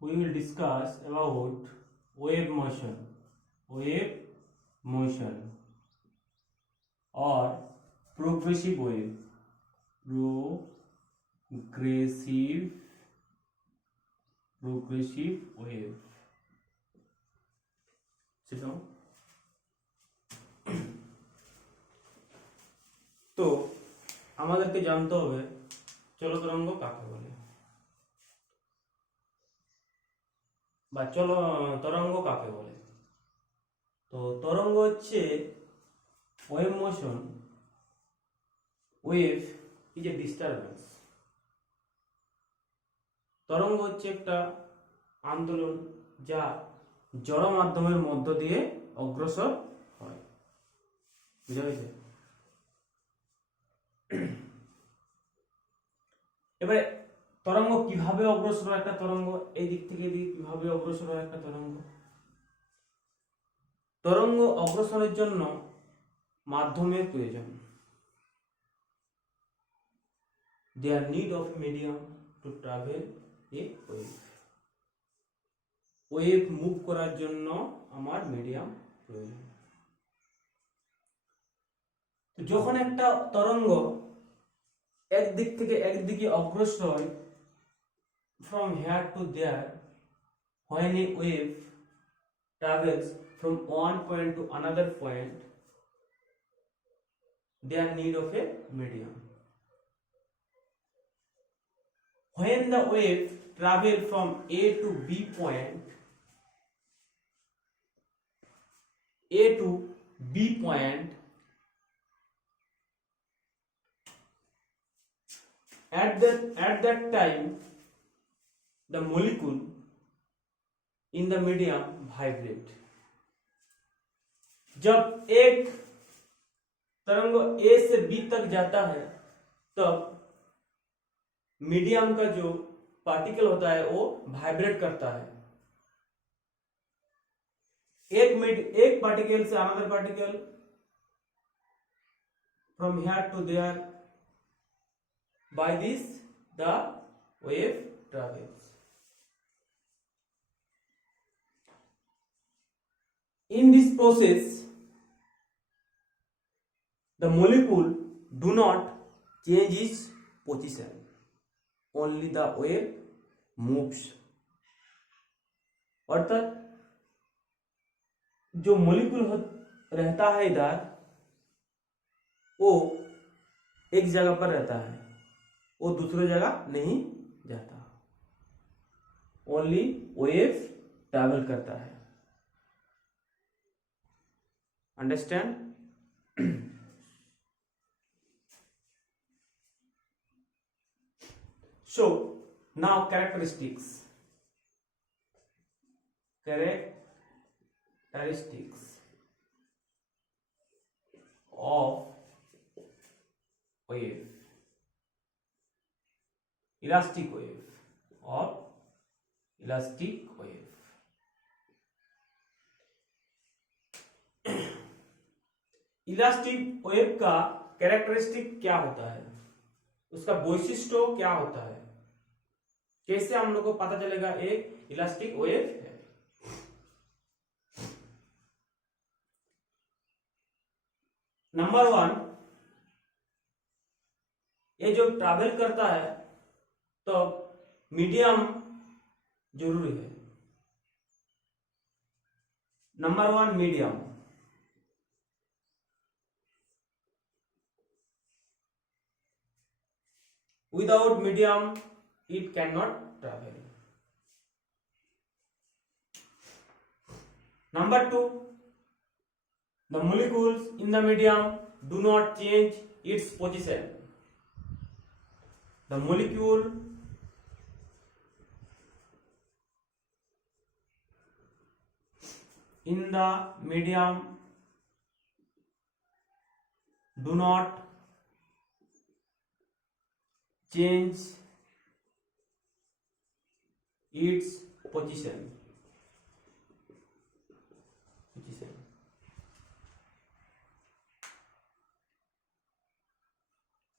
we will discuss about wave motion or progressive wave. Progressive wave. Sit down. তো আমাদেরকে জানতে হবে চল তরঙ্গ কাকে বলে বা চল তরঙ্গ কাকে বলে। তো তরঙ্গ হচ্ছে wave motion. Wave is a disturbance. তরঙ্গ হচ্ছে একটা আন্দোলন যা জড় মাধ্যমের মধ্য দিয়ে অগ্রসর হয়। বুঝা গেছে? এবারে তরঙ্গ কিভাবে অগ্রসর হয়? একটা তরঙ্গ এই দিক থেকে এই দিক কিভাবে অগ্রসর হয় একটা তরঙ্গ? তরঙ্গ অগ্রসরের জন্য মাধ্যমের প্রয়োজন। There need of medium to travel a wave. Wave move করার জন্য আমার মিডিয়াম প্রয়োজন। যখন একটা তরঙ্গ একদিক থেকে একদিকে অগ্রসর হয়, from here to there, when a wave travels from one point to another point, there need of a medium. When the wave travel from A to B point, at that time the molecule in the medium vibrate. जब एक तरंग A से B तक जाता है तब medium का जो पार्टिकल होता है वो वाइब्रेट करता है। एक पार्टिकल से another particle, from here to there, by this the wave travels. In this process the molecule do not change its position, only the wave moves. अर्थात जो मोलिक्यूल रहता है इधर वो एक जगह पर रहता है, वो दूसरी जगह नहीं जाता, ओनली वेव ट्रैवल करता है। Understand? So now characteristics of wave, elastic wave or elastic wave। Elastic wave का कैरेक्टरिस्टिक क्या होता है, उसका वैशिष्ट्य क्या होता है, कैसे हम लोग को पता चलेगा एक इलास्टिक वेव है? नंबर 1, ये जो ट्रैवल करता है तो मीडियम जरूरी है। Number 1 medium. Without medium it cannot travel. Number 2, the molecules in the medium do not change its position. The molecule in the medium do not change its position।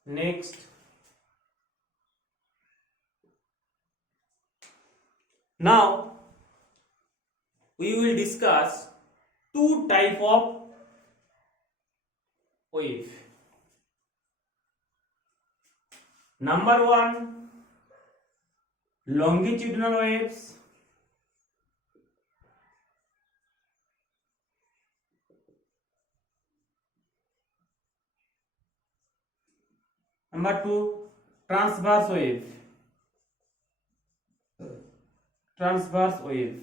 Next Now we will discuss two type of wave. Number one, longitudinal waves. Number two, transverse wave. Transverse wave,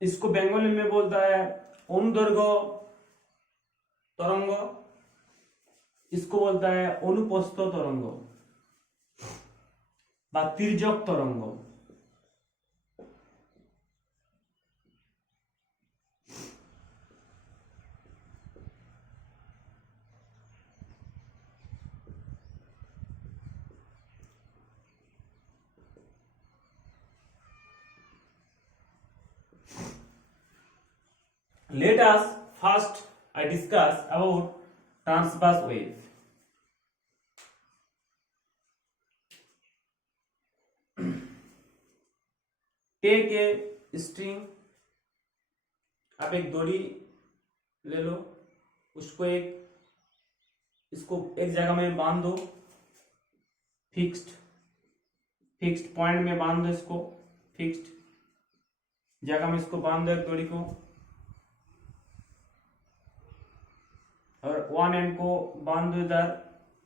इसको बंगाली में बोलता है अनुदैर्घ्य तरंग, इसको बोलता है अनुप्रस्थ तरंग বা তির্যক तरंग। Let us first discuss about transverse wave. Take a string, आप एक डोरी ले लो, उसको इसको एक जगह में बांध दो, फिक्स्ड पॉइंट में बांध दो, इसको फिक्स्ड जगह में इसको बांध दो एक डोरी को, और वन एंड को बांध दो इधर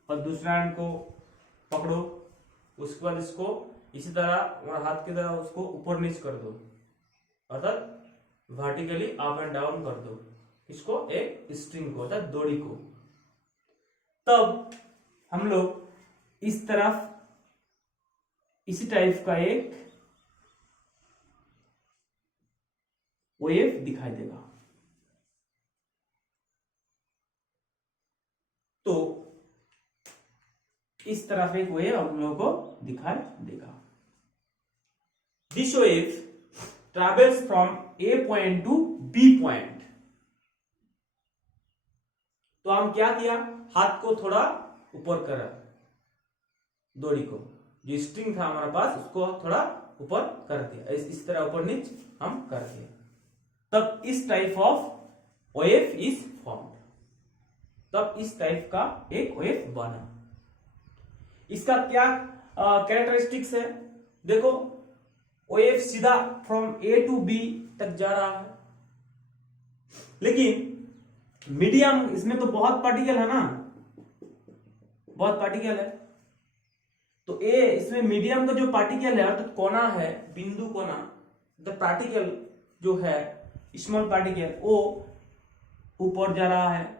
और दूसरा एंड को पकड़ो। उसके बाद इसको इसी तरह और हाथ की तरह उसको ऊपर नीच कर दो, अर्थात वर्टिकली अप एंड डाउन कर दो, इसको एक स्ट्रिंग को अर्थात डोरी को। तब हम लोग इस तरफ इसी टाइप का एक वेव दिखाई देगा। तो इस तरफ एक वेव हम लोगों को दिखाई देगा। This wave travels from A point to B point. तो हम क्या किया, हाथ को थोड़ा ऊपर करा, डोरी को, जो स्ट्रिंग था हमारे पास उसको थोड़ा ऊपर कर दिया, इस तरह ऊपर नीचे हम कर दिए, तब इस type of wave is form. तब इस टाइप का एक वेव बना। इसका क्या कैरेक्टरिस्टिक्स है, देखो वेव सीधा फ्रॉम ए टू बी तक जा रहा है, लेकिन मीडियम इसमें तो बहुत पार्टिकल है ना, बहुत पार्टिकल है। तो इसमें मीडियम का जो पार्टिकल है अर्थात कोना है, बिंदु कोना, द पार्टिकल जो है स्मॉल पार्टिकल, वो ऊपर जा रहा है,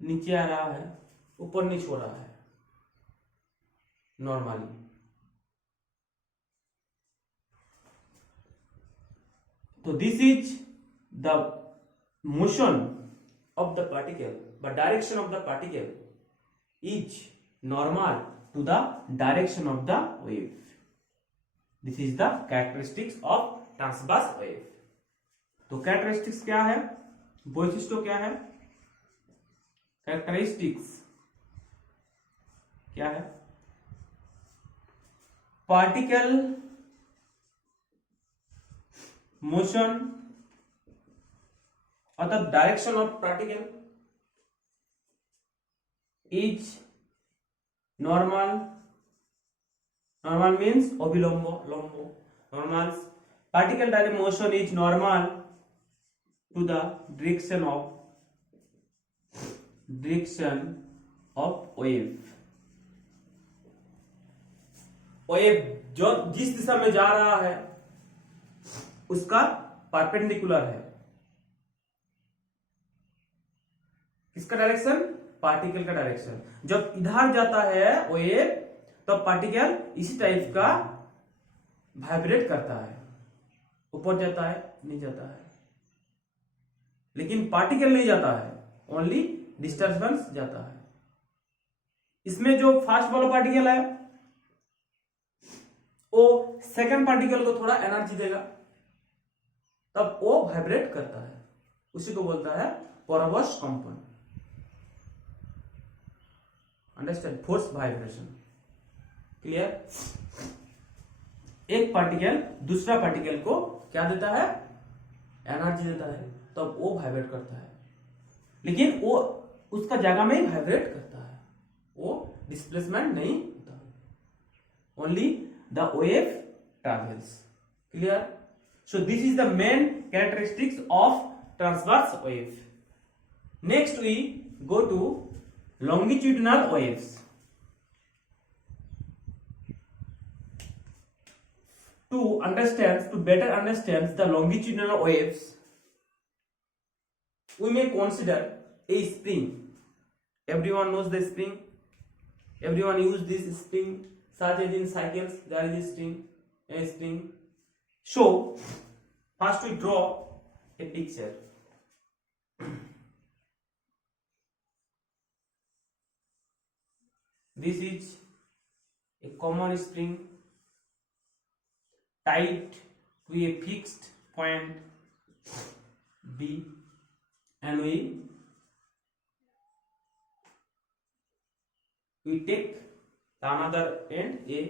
नीचे आ रहा है, ऊपर नीचे हो रहा है नॉर्मली। तो this is the motion of the particle, the direction of the particle is normal to the direction of the wave. This is the characteristics of transverse wave. तो कैरेक्टरिस्टिक्स क्या है, वैशिष्ट्य क्या है, कैरेक्टरिस्टिक्स क्या है, पार्टिकल मोशन अर्थात direction of particle is normal, normal means अभिलंब, लंब, normal particle direct motion is normal to the direction of wave. Wave जो जिस दिशा में जा रहा है उसका परपेंडिकुलर है, किसका डायरेक्शन, पार्टिकल का डायरेक्शन। जब इधर जाता है वेव तब पार्टिकल इसी टाइप का वाइब्रेट करता है, ऊपर जाता है, नीचे जाता है, लेकिन पार्टिकल नहीं जाता है, ओनली डिस्टर्बेंस जाता है। इसमें जो फर्स्ट वाला पार्टिकल है वो सेकंड पार्टिकल को थोड़ा एनर्जी देगा, तब वो वाइब्रेट करता है, उसी को बोलता है परवर्स कंपन। Understand, force vibration, clear. एक पार्टिकल दूसरा पार्टिकल को क्या देता है, एनर्जी देता है, तब वो वाइब्रेट करता है, लेकिन वो उसका जगह में ही वाइब्रेट करता है, वो डिस्प्लेसमेंट नहीं होता, only the wave travels. Clear? So this is the main characteristics of transverse wave. Next we go to longitudinal waves. To better understand the longitudinal waves, we may consider a spring. Everyone knows the spring. Everyone use this spring, such as in cycles there is a spring. So first we draw a picture. This is a common spring tied to a fixed point B, and we take the another end A.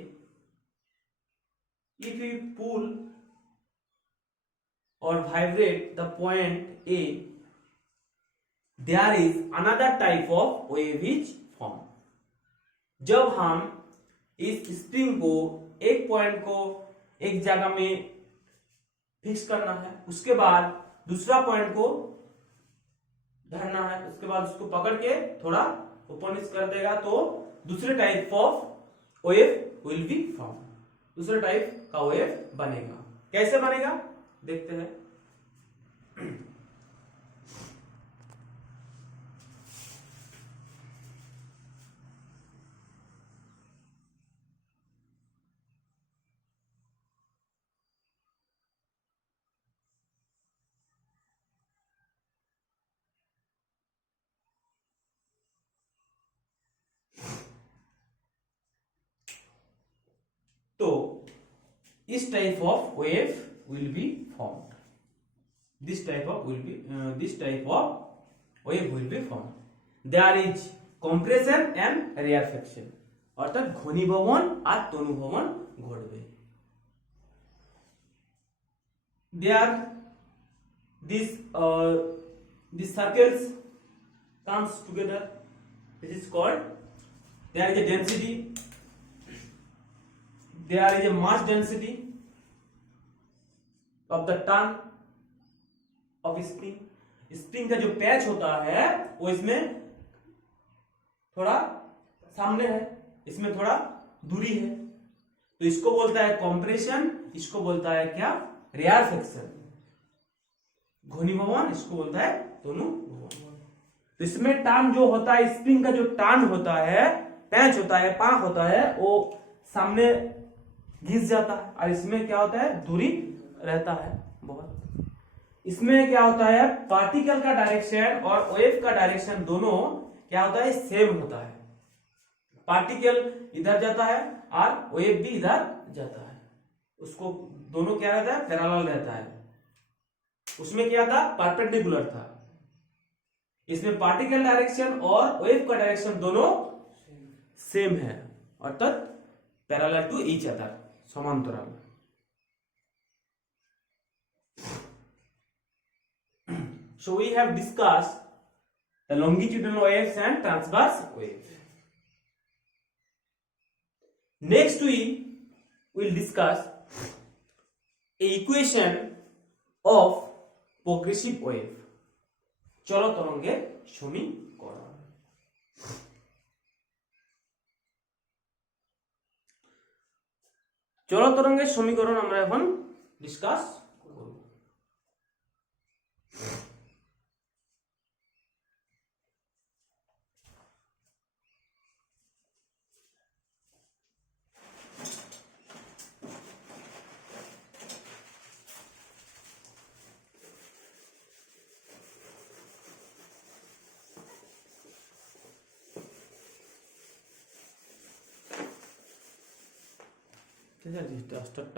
If we pull or vibrate the point A, there is another type of wave is formed. जब हम इस spring को, एक point को एक जगह में fix करना है, उसके बाद दूसरा पॉइंट को धरना है, उसके बाद उसको पकड़ के थोड़ा ऊपर नीचे कर देगा, तो दूसरे type of wave will be form, दूसरे टाइप का वेव बनेगा। कैसे बनेगा देखते हैं। तो इस type of wave will be formed, this type of wave will be formed. There is compression and rarefaction, অর্থাৎ ঘনীভবন আর তনুভবন ঘটবে। There these circles comes together, this is called, there is a density, there is a mass density of the ton of spring. Spring का जो patch होता है वो इसमें थोड़ा सामने है, इसमें थोड़ा दूरी है, तो इसको बोलता है कॉम्प्रेशन, इसको बोलता है क्या, रेयारफेक्शन। घनीभवन इसको बोलता है तनुभवन। तो इसमें टान जो होता है, स्प्रिंग का जो टान होता है, पैच होता है, पाक होता है, वो सामने घिस जाता है, और इसमें क्या होता है, दूरी रहता है बहुत। इसमें क्या होता है, पार्टिकल का डायरेक्शन और वेव का डायरेक्शन दोनों क्या होता है, सेम होता है। पार्टिकल इधर जाता है और वेव भी इधर जाता है, उसको दोनों क्या रहता है, पैरेलल रहता है। उसमें क्या था, परपेंडिकुलर था। इसमें पार्टिकल डायरेक्शन और वेव का डायरेक्शन दोनों सेम है, अर्थात पैरेलल टू ईच अदर, समांतराल। So we have discussed the longitudinal waves and transverse waves. Next we will discuss a equation of progressive wave. চলো তরঙ্গের সমীকরণ। চলো তরঙ্গের সমীকরণ আমরা এখন ডিসকাস করব। ঠিক আছে,